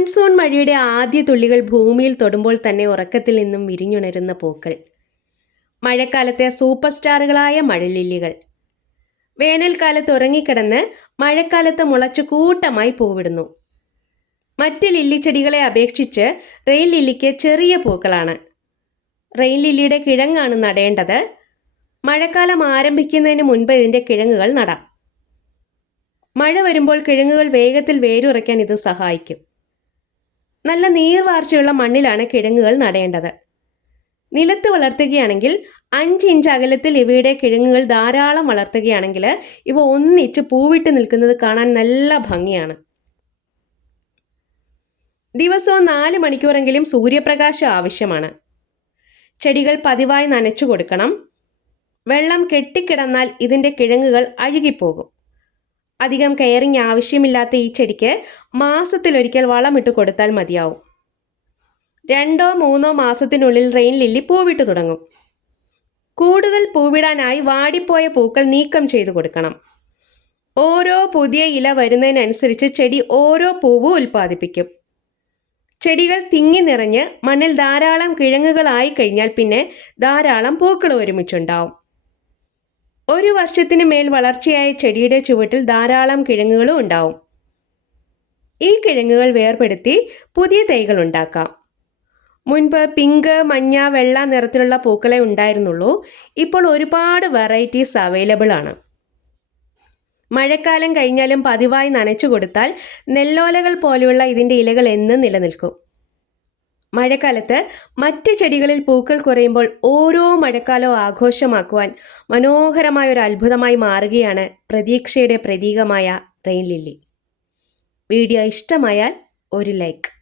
Monsoon മഴയുടെ ആദ്യ തുള്ളികൾ ഭൂമിയിൽ തൊടുമ്പോൾ തന്നെ ഉറക്കത്തിൽ നിന്നും വിരിഞ്ഞുണരുന്ന പൂക്കൾ. മഴക്കാലത്തെ സൂപ്പർ സ്റ്റാറുകളായ മഴലില്ലികൾ. വേനൽക്കാലത്ത് ഉറങ്ങിക്കിടന്ന് മഴക്കാലത്ത് മുളച്ചു കൂട്ടമായി പൂവിടുന്നു. മറ്റ് ലില്ലിച്ചെടികളെ അപേക്ഷിച്ച് റെയിൽ ലില്ലിക്ക് ചെറിയ പൂക്കളാണ്. റെയിൽ ലില്ലിയുടെ കിഴങ്ങാണ് നടേണ്ടത്. മഴക്കാലം ആരംഭിക്കുന്നതിന് മുൻപ് ഇതിന്റെ കിഴങ്ങുകൾ നടാം. മഴ വരുമ്പോൾ കിഴങ്ങുകൾ വേഗത്തിൽ വേരുറയ്ക്കാൻ ഇത് സഹായിക്കും. നല്ല നീർവാർച്ചയുള്ള മണ്ണിലാണ് കിഴങ്ങുകൾ നടേണ്ടത്. നിലത്ത് വളർത്തുകയാണെങ്കിൽ അഞ്ച് ഇഞ്ച് അകലത്തിൽ ഇവയുടെ കിഴങ്ങുകൾ ധാരാളം വളർത്തുകയാണെങ്കിൽ ഇവ ഒന്നിച്ച് പൂവിട്ട് നിൽക്കുന്നത് കാണാൻ നല്ല ഭംഗിയാണ്. ദിവസവും നാല് മണിക്കൂറെങ്കിലും സൂര്യപ്രകാശം ആവശ്യമാണ്. ചെടികൾ പതിവായി നനച്ചു കൊടുക്കണം. വെള്ളം കെട്ടിക്കിടന്നാൽ ഇതിന്റെ കിഴങ്ങുകൾ അഴുകിപ്പോകും. അധികം കെയറിങ് ആവശ്യമില്ലാത്ത ഈ ചെടിക്ക് മാസത്തിലൊരിക്കൽ വളമിട്ട് കൊടുത്താൽ മതിയാവും. രണ്ടോ മൂന്നോ മാസത്തിനുള്ളിൽ റെയിൻ ലില്ലി പൂവിട്ട് തുടങ്ങും. കൂടുതൽ പൂവിടാനായി വാടിപ്പോയ പൂക്കൾ നീക്കം ചെയ്തു കൊടുക്കണം. ഓരോ പുതിയ ഇല വരുന്നതിനനുസരിച്ച് ചെടി ഓരോ പൂവും ഉൽപ്പാദിപ്പിക്കും. ചെടികൾ തിങ്ങി നിറഞ്ഞ് മണ്ണിൽ ധാരാളം കിഴങ്ങുകളായി കഴിഞ്ഞാൽ പിന്നെ ധാരാളം പൂക്കൾ ഒരുമിച്ചുണ്ടാവും. ഒരു വർഷത്തിന് മേൽ വളർച്ചയായ ചെടിയുടെ ചുവട്ടിൽ ധാരാളം കിഴങ്ങുകളും ഉണ്ടാവും. ഈ കിഴങ്ങുകൾ വേർപെടുത്തി പുതിയ തൈകൾ ഉണ്ടാക്കാം. മുൻപ് പിങ്ക് മഞ്ഞ വെള്ള നിറത്തിലുള്ള പൂക്കളെ ഉണ്ടായിരുന്നുള്ളൂ. ഇപ്പോൾ ഒരുപാട് വെറൈറ്റീസ് അവൈലബിൾ ആണ്. മഴക്കാലം കഴിഞ്ഞാലും പതിവായി നനച്ചു കൊടുത്താൽ നെല്ലോലകൾ പോലെയുള്ള ഇതിന്റെ ഇലകൾ എന്നും നിലനിൽക്കും. മഴക്കാലത്ത് മറ്റ് ചെടികളിൽ പൂക്കൾ കുറയുമ്പോൾ ഓരോ മഴക്കാലവും ആഘോഷമാക്കുവാൻ മനോഹരമായ ഒരു അത്ഭുതമായി മാറുകയാണ് പ്രതീക്ഷയുടെ പ്രതീകമായ റെയിൻ ലില്ലി. വീഡിയോ ഇഷ്ടമായാൽ ഒരു ലൈക്ക്.